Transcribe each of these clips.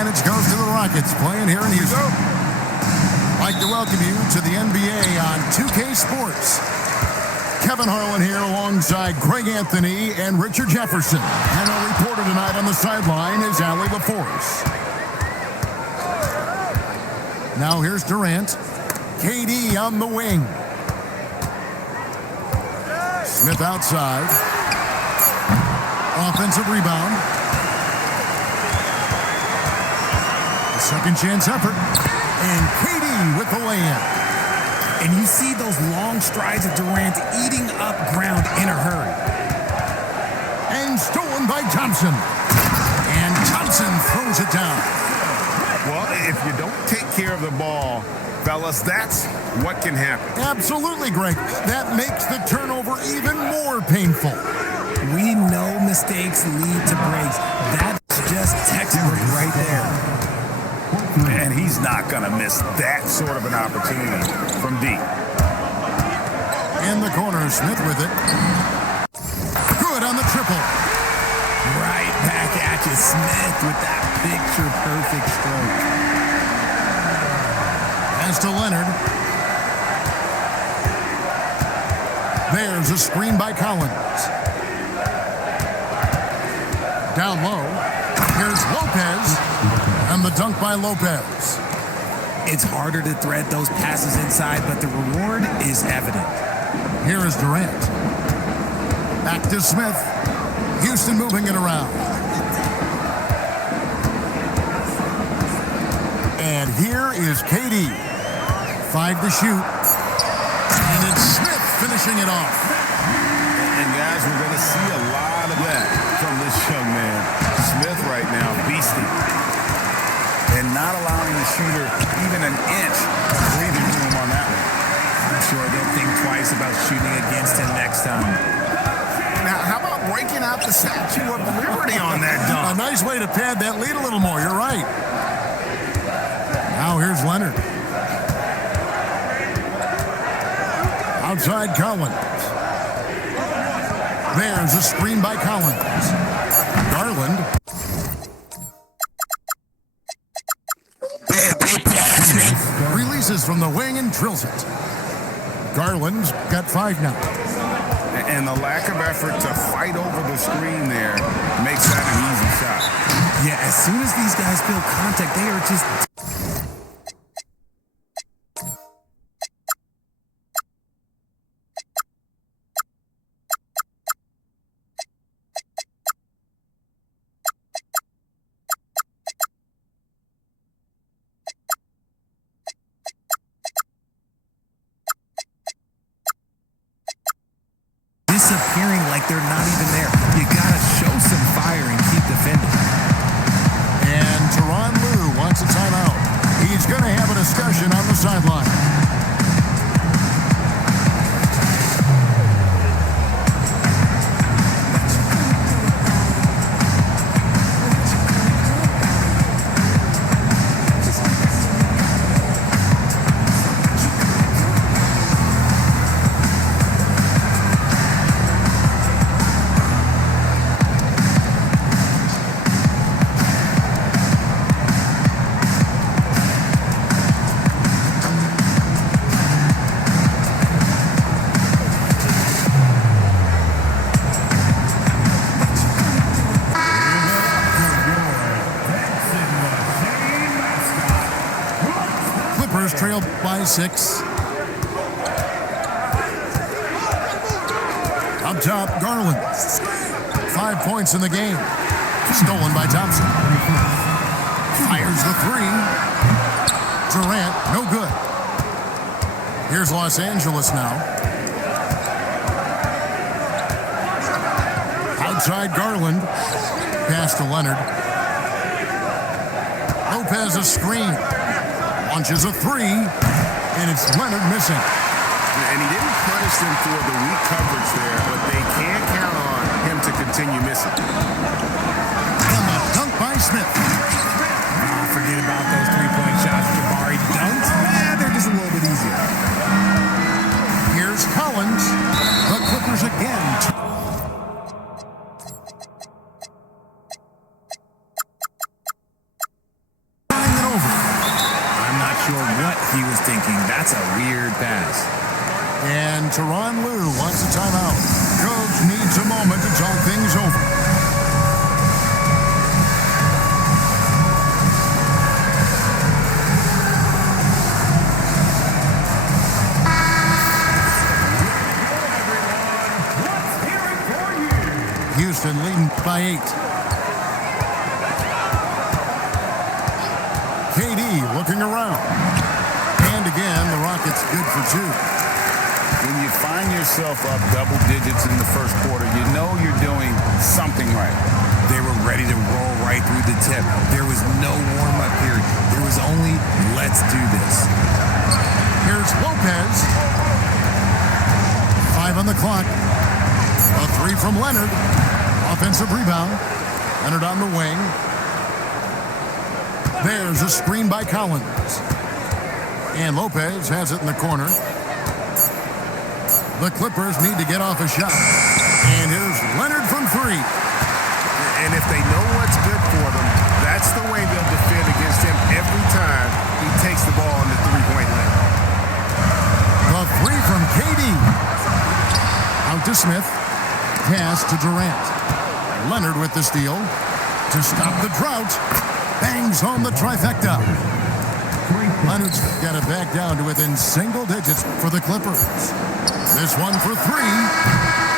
advantage goes to the Rockets playing here in Houston. I'd like to welcome you to the NBA on 2K Sports. Kevin Harlan here alongside Greg Anthony and Richard Jefferson. And our reporter tonight on the sideline is Allie LaForce. Now here's Durant. KD on the wing. Smith outside. Offensive rebound. A second chance effort. And KD with the layup. And you see those long strides of Durant eating up ground in a hurry. And stolen by Thompson. And Thompson throws it down. Well, if you don't take care of the ball, fellas, that's what can happen. Absolutely, Greg. That makes the turnover even more painful. We know mistakes lead to breaks. That's just textbook right there. And he's not going to miss that sort of an opportunity from deep. In the corner, Smith with it. Good on the triple. Right back at you, Smith, with that picture-perfect stroke. Pass to Leonard. There's a screen by Collins. Down low. Here's Lopez. And the dunk by Lopez. It's harder to thread those passes inside, but the reward is evident. Here is Durant. Back to Smith. Houston moving it around. And here is KD. 5 to shoot. And it's Smith finishing it off. And guys, we're going to see a lot of that from this young man. Smith right now, beasting. And not allowing the shooter even an inch of breathing room on that one. I'm sure they'll think twice about shooting against him next time. Now, how about breaking out the Statue of Liberty on that dunk? A nice way to pad that lead a little more. You're right. Now here's Leonard. Outside Collins. There's a screen by Collins. Garland. Releases from the wing and drills it. Garland's got 5 now. And the lack of effort to fight over the screen there makes that an easy shot. Yeah, as soon as these guys feel contact, they are just... disappearing like they're not even there. You gotta show some fire and keep defending. And Tyronn Lue wants a timeout. He's going to have a discussion on the sideline. Trailed by 6. Up top, Garland. 5 points in the game. Stolen by Thompson. Fires the 3. Durant, no good. Here's Los Angeles now. Outside Garland. Pass to Leonard. Lopez a screen. Launches a 3, and it's Leonard missing. And he didn't punish them for the weak coverage there, but they can't count on him to continue missing. And the dunk by Smith. Forget about those 3-point shots Jabari dunked. They're just a little bit easier. Here's Collins. The Clippers again. That's a weird pass. And Tyronn Lue wants a timeout. Coach needs a moment to talk things over. Houston leading by 8. KD looking around. And again, the Rockets good for 2. When you find yourself up double digits in the first quarter, you know you're doing something right. They were ready to roll right through the tip. There was no warm-up period. There was only, let's do this. Here's Lopez. 5 on the clock. A 3 from Leonard. Offensive rebound. Leonard on the wing. There's a screen by Collins. And Lopez has it in the corner. The Clippers need to get off a shot. And here's Leonard from 3. And if they know what's good for them, that's the way they'll defend against him every time he takes the ball in the three-point line. The 3 from KD. Out to Smith. Pass to Durant. Leonard with the steal. To stop the drought. Bangs home the trifecta. Leonard's got it back down to within single digits for the Clippers. This one for 3.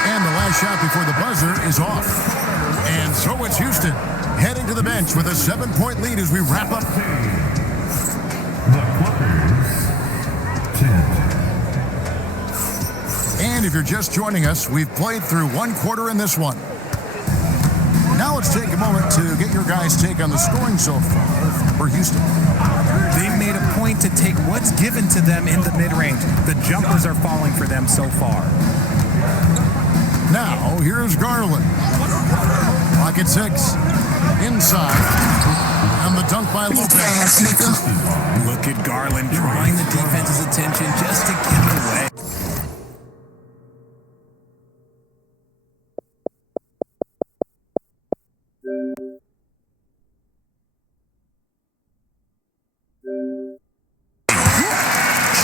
And the last shot before the buzzer is off. And so it's Houston heading to the bench with a 7-point lead as we wrap up. The Clippers, 10. And if you're just joining us, we've played through 1 quarter in this one. Now let's take a moment to get your guys' take on the scoring so far for Houston. They've made a point to take what's given to them in the mid-range. The jumpers are falling for them so far. Now, here's Garland. Pocket 6. Inside. And the dunk by Lopez. Look at Garland drawing the defense's attention just to give it away.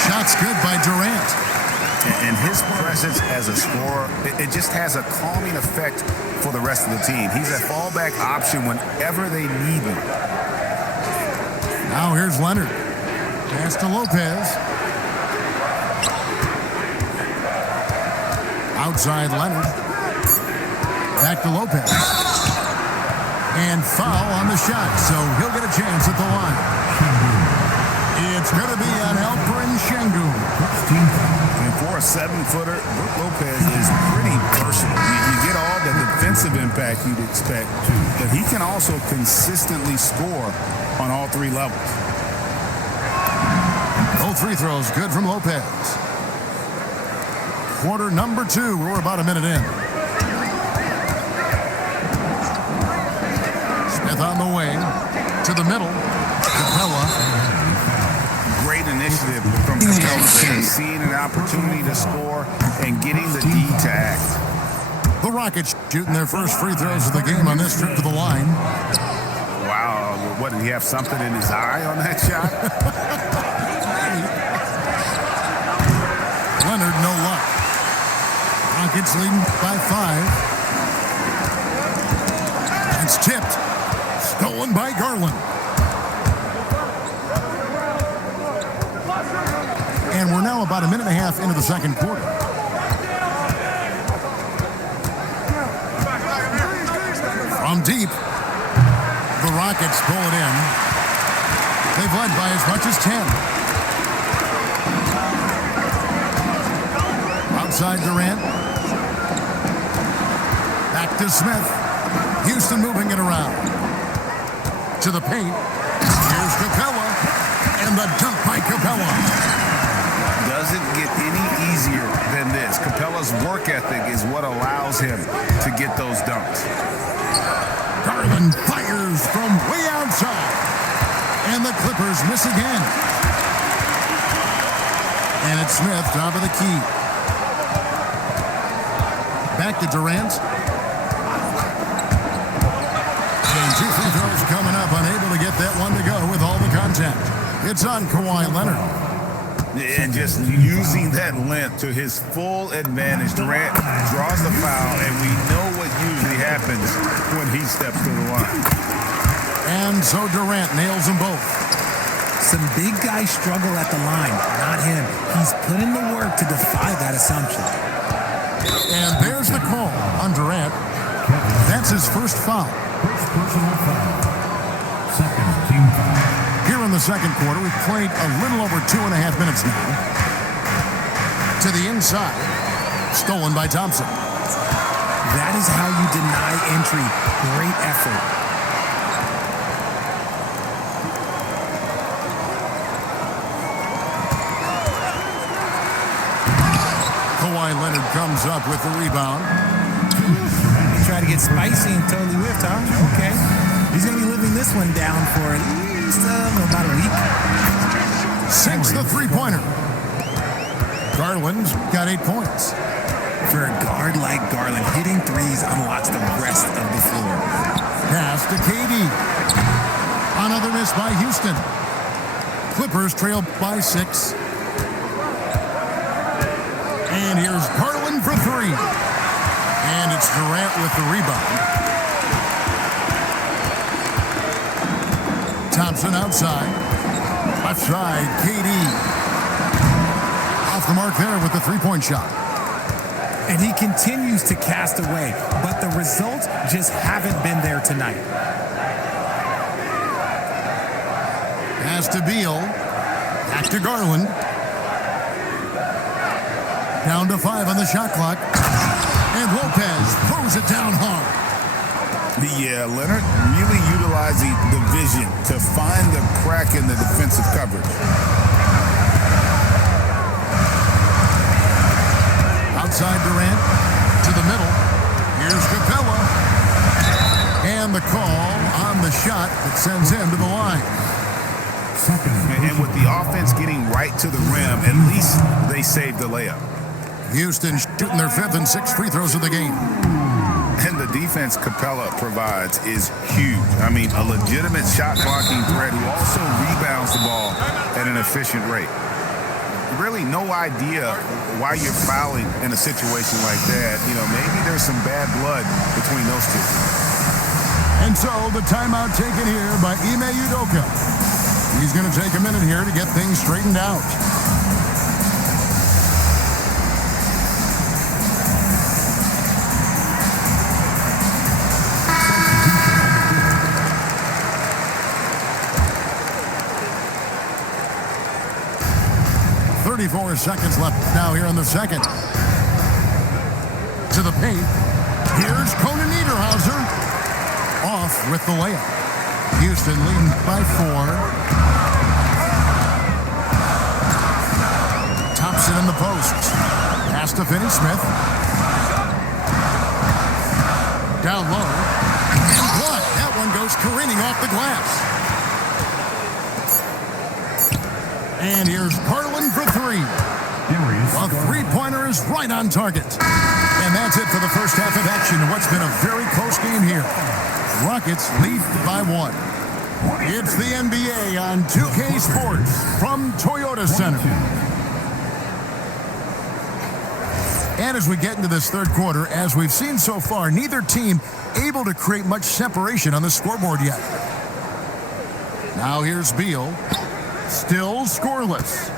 Shots good by Durant. And his presence as a scorer, it just has a calming effect for the rest of the team. He's a fallback option whenever they need him. Now here's Leonard. Pass to Lopez. Outside Leonard. Back to Lopez. And foul on the shot, so he'll get a chance at the line. It's going to be on Alperen Şengün. And for a 7-footer, Brook Lopez is pretty versatile. You get all the defensive impact you'd expect, but he can also consistently score on all 3 levels. Both free throws good from Lopez. Quarter number 2. We're about a minute in. Smith on the wing. To the middle. Capella. Great initiative from Capella there, seeing an opportunity to score and getting the D to act. The Rockets shooting their first free throws of the game on this trip to the line. Wow, what, did he have something in his eye on that shot? Leonard, no luck. Rockets leading by 5. It's tipped. Stolen by Garland. And we're now about a minute and a half into the second quarter. From deep, the Rockets pull it in. They've led by as much as 10. Outside Durant. Back to Smith. Houston moving it around. To the paint. Here's Capella. And the dunk by Capella. Doesn't get any easier than this. Capella's work ethic is what allows him to get those dunks. Garland fires from way outside. And the Clippers miss again. And it's Smith, top of the key. Back to Durant. And 2 free throws coming up, unable to get that one to go with all the contact. It's on Kawhi Leonard. And just using that length to his full advantage. Durant draws the foul, and we know what usually happens when he steps to the line. And so Durant nails them both. Some big guys struggle at the line, not him. He's put in the work to defy that assumption. And there's the call on Durant. That's his first foul. First personal foul. Second team foul. Here in the second quarter, we've played a little over 2.5 minutes now. To the inside. Stolen by Thompson. That is how you deny entry. Great effort. Kawhi Leonard comes up with the rebound. He tried to get spicy and totally whiffed, huh? Okay. He's going to be living this one down for at least about a week. Sinks the three-pointer. Garland's got 8 points. For a guard like Garland, hitting threes unlocks the rest of the floor. Pass to KD. Another miss by Houston. Clippers trail by 6. And here's Garland for 3. And it's Durant with the rebound. Thompson outside. Left side, KD. Off the mark there with the three-point shot. And he continues to cast away, but the results just haven't been there tonight. Pass to Beal. Back to Garland. Down to 5 on the shot clock. And Lopez throws it down hard. Yeah, Leonard really utilizing the vision to find the crack in the defensive coverage. Outside Durant to the middle. Here's Capella. And the call on the shot that sends him to the line. And with the offense getting right to the rim, at least they saved the layup. Houston shooting their 5th and 6th free throws of the game. And the defense Capella provides is huge. I mean, a legitimate shot blocking threat who also rebounds the ball at an efficient rate. Really no idea why you're fouling in a situation like that. You know, maybe there's some bad blood between those two. And so the timeout taken here by Ime Udoka. He's going to take a minute here to get things straightened out. Four seconds left now here in the second. To the paint. Here's Conan Niederhauser. Off with the layup. Houston leading by 4. Thompson in the post. Pass to Finney-Smith. Down low. And blocked. That one goes careening off the glass. And here's Garland for 3. A three-pointer is right on target. And that's it for the first half of action. What's been a very close game here. Rockets lead by 1. It's the NBA on 2K Sports from Toyota Center. And as we get into this third quarter, as we've seen so far, neither team able to create much separation on the scoreboard yet. Now here's Beal. Still scoreless.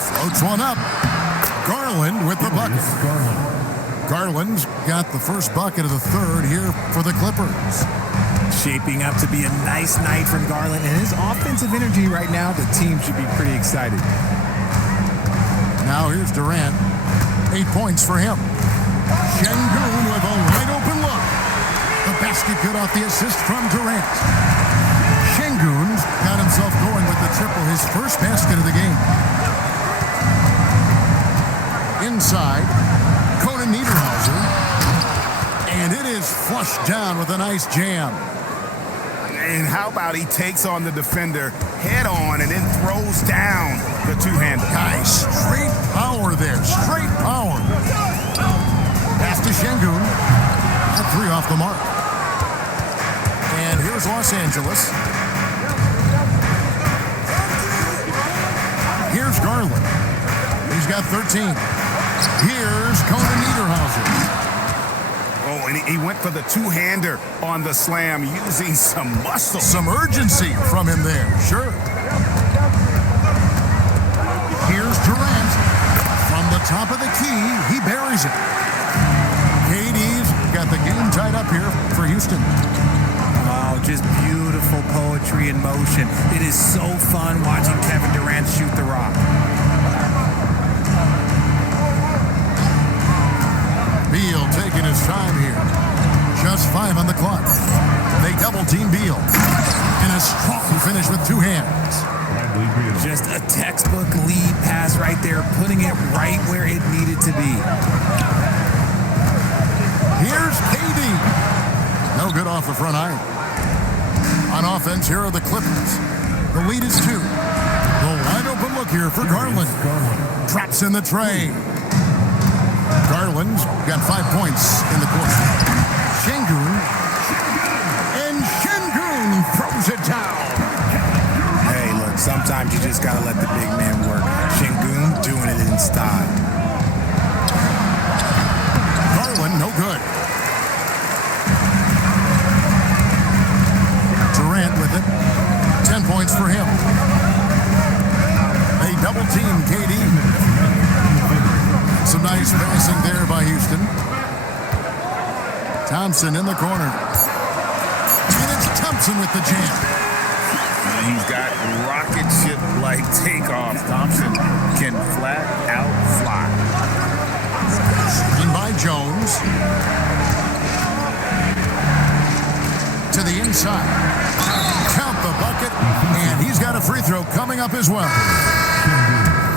Floats one up. Garland with the bucket. Garland's got the first bucket of the third here for the Clippers. Shaping up to be a nice night from Garland, and his offensive energy right now, the team should be pretty excited. Now here's Durant. 8 points for him. Şengün with a wide open look. The basket good off the assist from Durant. Şengün's got himself going with the triple, his first basket of the game. Inside, Conan Niederhauser. And it is flushed down with a nice jam. And how about he takes on the defender head on and then throws down the two-hander. Guys, straight power there. Straight power. Pass to Şengün. That 3 off the mark. And here's Los Angeles. Here's Garland. He's got 13. Here's Conan Niederhauser. Oh, and he went for the two-hander on the slam using some muscle. Some urgency from him there, sure. Here's Durant. From the top of the key, he buries it. KD's got the game tied up here for Houston. Oh, just beautiful poetry in motion. It is so fun watching Kevin Durant shoot the rock. Beal taking his time here. Just 5 on the clock. They double-team Beal. And a strong finish with two hands. Just a textbook lead pass right there, putting it right where it needed to be. Here's KD. No good off the front iron. On offense, here are the Clippers. The lead is 2. The wide open look here for Garland. Drops in the tray. Garland's got 5 points in the quarter. Şengün. And Şengün throws it down. Hey, look, sometimes you just got to let the big man work. Şengün doing it in style. Garland, no good. Durant with it. 10 points for him. They double-team KD. Some nice passing there by Houston. Thompson in the corner. And it's Thompson with the jam. He's got rocket ship-like takeoff. Thompson can flat out fly. Screen by Jones. To the inside. Count the bucket. And he's got a free throw coming up as well.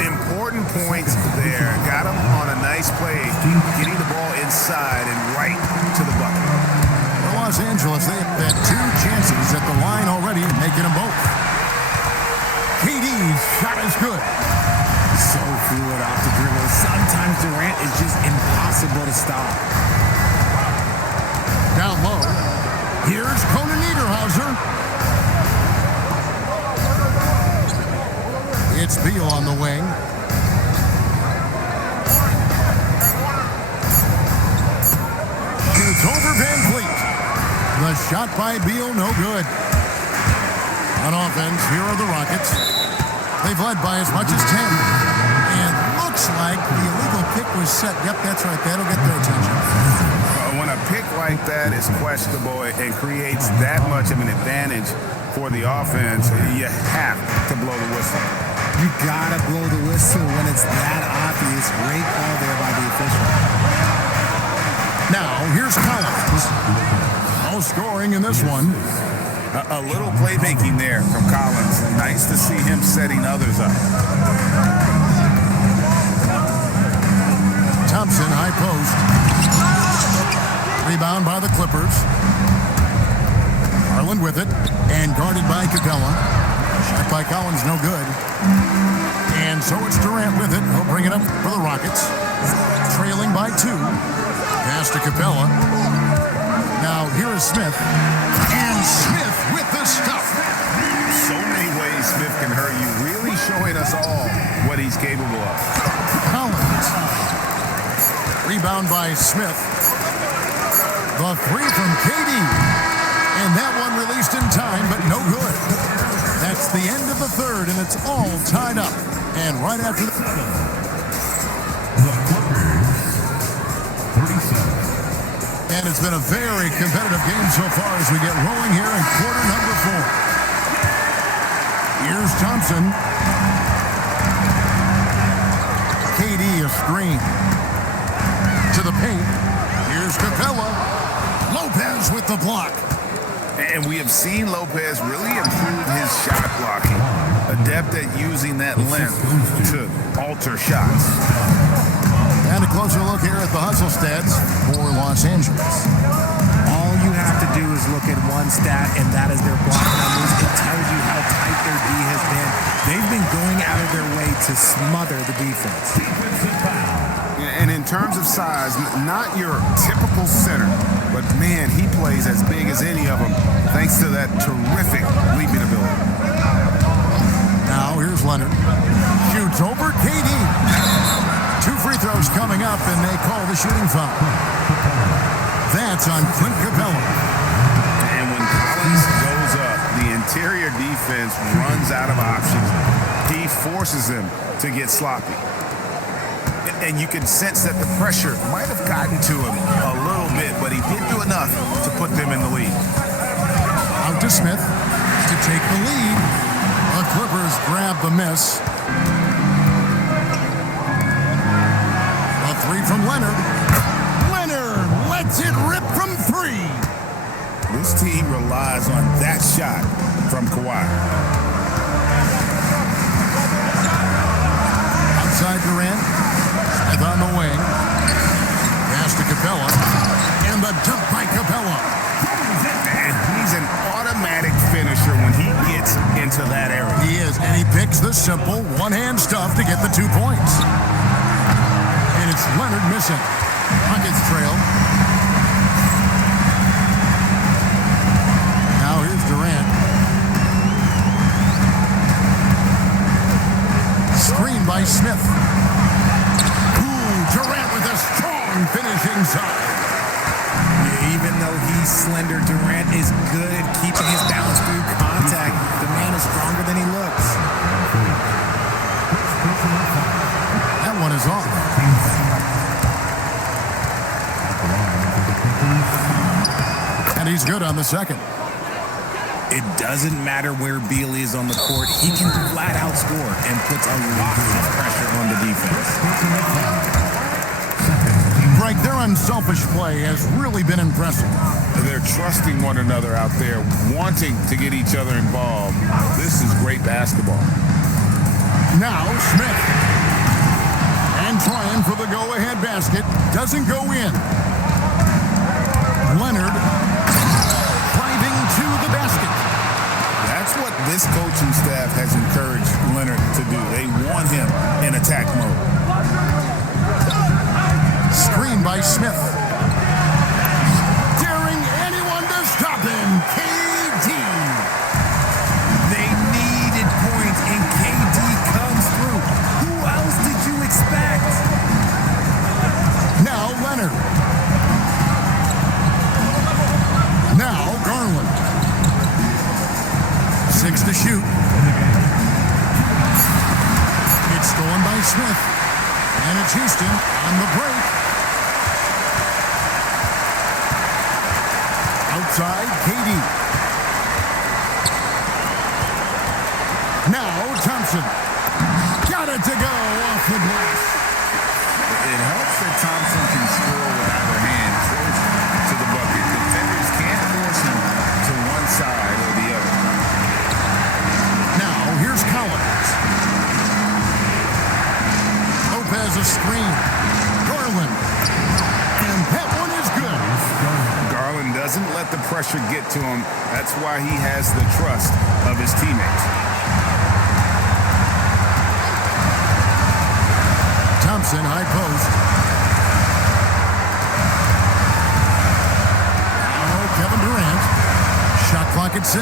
Important points there. Got him on a nice play, getting the ball inside and right to the bucket. For Los Angeles, they have had 2 chances at the line already, making them both. KD's shot is good. So fluid off the dribble. Sometimes Durant is just impossible to stop. Down low. Here's Conan Niederhauser. It's Beal on the wing. It's over Van Fleet. The shot by Beal, no good. On offense, here are the Rockets. They've led by as much as 10. And looks like the illegal pick was set. Yep, that's right. That'll get their attention. When a pick like that is questionable and creates that much of an advantage for the offense, you have to blow the whistle. You gotta blow the whistle when it's that obvious. Great call there by the official. Now, here's Collins. No scoring in this one. A little playmaking there from Collins. Nice to see him setting others up. Thompson, high post. Rebound by the Clippers. Garland with it. And guarded by Capella. Shot by Collins, no good. And so it's Durant with it. He'll bring it up for the Rockets. Trailing by 2. Pass to Capella. Now here is Smith. And Smith with the stuff. So many ways Smith can hurt you. Really showing us all what he's capable of. Collins. Rebound by Smith. The 3 from KD. And that one released in time, but no good. That's the end of the third, and it's all tied up. And right after the Clippers, 37. And it's been a very competitive game so far as we get rolling here in quarter number 4. Here's Thompson. KD a screen. To the paint. Here's Capella. Lopez with the block. And we have seen Lopez really improve his shot blocking. Adept at using that length to alter shots. And a closer look here at the hustle stats for Los Angeles. All you have to do is look at one stat, and that is their block numbers. It tells you how tight their D has been. They've been going out of their way to smother the defense. And in terms of size, not your typical center, but man, he plays as big as any of them, thanks to that terrific leaping ability. Now here's Here's Leonard. Shoots over KD. 2 free throws coming up, and they call the shooting foul. That's on Clint Capella. And when Collins goes up, the interior defense runs out of options. He forces them to get sloppy. And you can sense that the pressure might have gotten to him a little bit, but he did do enough to put them in the lead. Out to Smith to take the lead. The Clippers grab the miss. A 3 from Leonard. Leonard lets it rip from 3. This team relies on that shot from Kawhi. Outside Durant. Smith on the wing. Pass to Capella. And the dunk by Capella. And he's an automatic finisher when he gets into that area. He is, and he picks the simple one-hand stuff to get the 2 points. And it's Leonard missing. Rockets trail. Now here's Durant. Screen by Smith. Ooh, Durant with a strong finishing side. Even though he's slender, Durant is good at keeping his balance through contact. The man is stronger than he looks. That one is off. And he's good on the second. It doesn't matter where Beal is on the court. He can flat out score and puts a lot of pressure on the defense. Greg, their unselfish play has really been impressive. They're trusting one another out there, wanting to get each other involved. This is great basketball. Now Smith. And trying for the go-ahead basket. Doesn't go in. Leonard driving to the basket. That's what this coaching staff has encouraged Leonard to do. They want him in attack mode. Screen by Smith. Daring anyone to stop him. KD. They needed points, and KD comes through. Who else did you expect? Now Leonard. Now Garland. 6 to shoot. It's stolen by Smith. And it's Houston on the break. Outside, KD. Now Thompson. Got it to go off the glass. It helps that Thompson can score with either hand close to the bucket. Defenders can't force him to one side or the other. Now here's Collins. Lopez a screen. Garland. And that one is good. Garland doesn't let the pressure get to him. That's why he has the trust of his teammates. Thompson, high post. Now Kevin Durant. Shot clock at 6.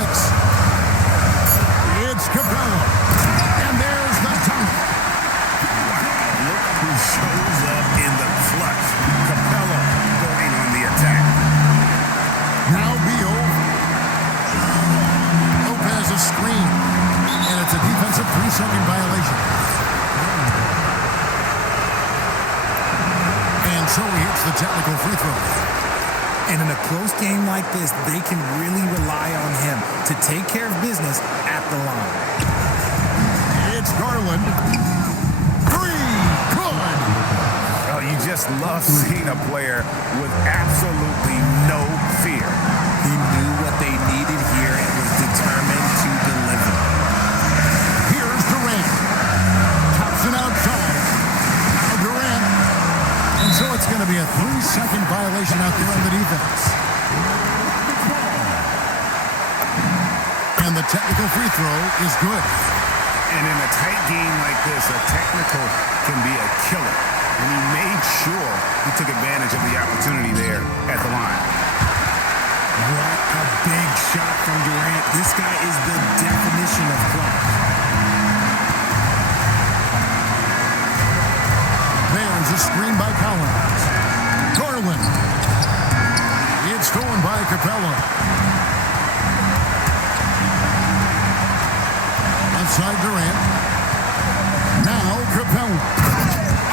It's Capella. And there's the dunk. Look who shows up in the clutch. Capella going on the attack. Now Beal. Lopez a screen. And it's a defensive 3-second violation. And so he hits the technical free throw. And in a close game like this, they can really rely on him to take care of business at the line. It's Garland. 3. Good. Oh, you just love seeing a player with absolutely no fear. He knew what they needed here and was determined to deliver. Here's Durant. Thompson outside. Now Durant. And so it's going to be a 3-second violation out there on the defense. And the technical free throw is good. And in a tight game like this, a technical can be a killer. And he made sure he took advantage of the opportunity there at the line. What a big shot from Durant. This guy is the definition of clutch. screen by Collins. Garland. It's stolen by Capella. Outside Durant. Now Capella.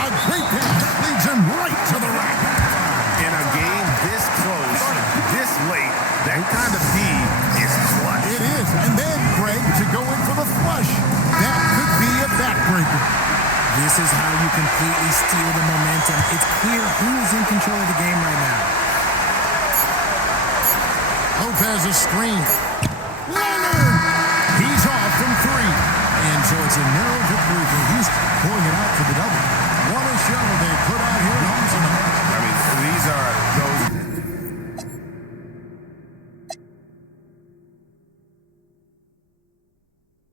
A great pass leads him right to the rack. In a game this close, this late, that kind of D is clutch. It is. And then, Greg, to go in for the flush. That could be a backbreaker. This is how you completely steal the momentum. It's clear who is in control of the game right now. Lopez a screen.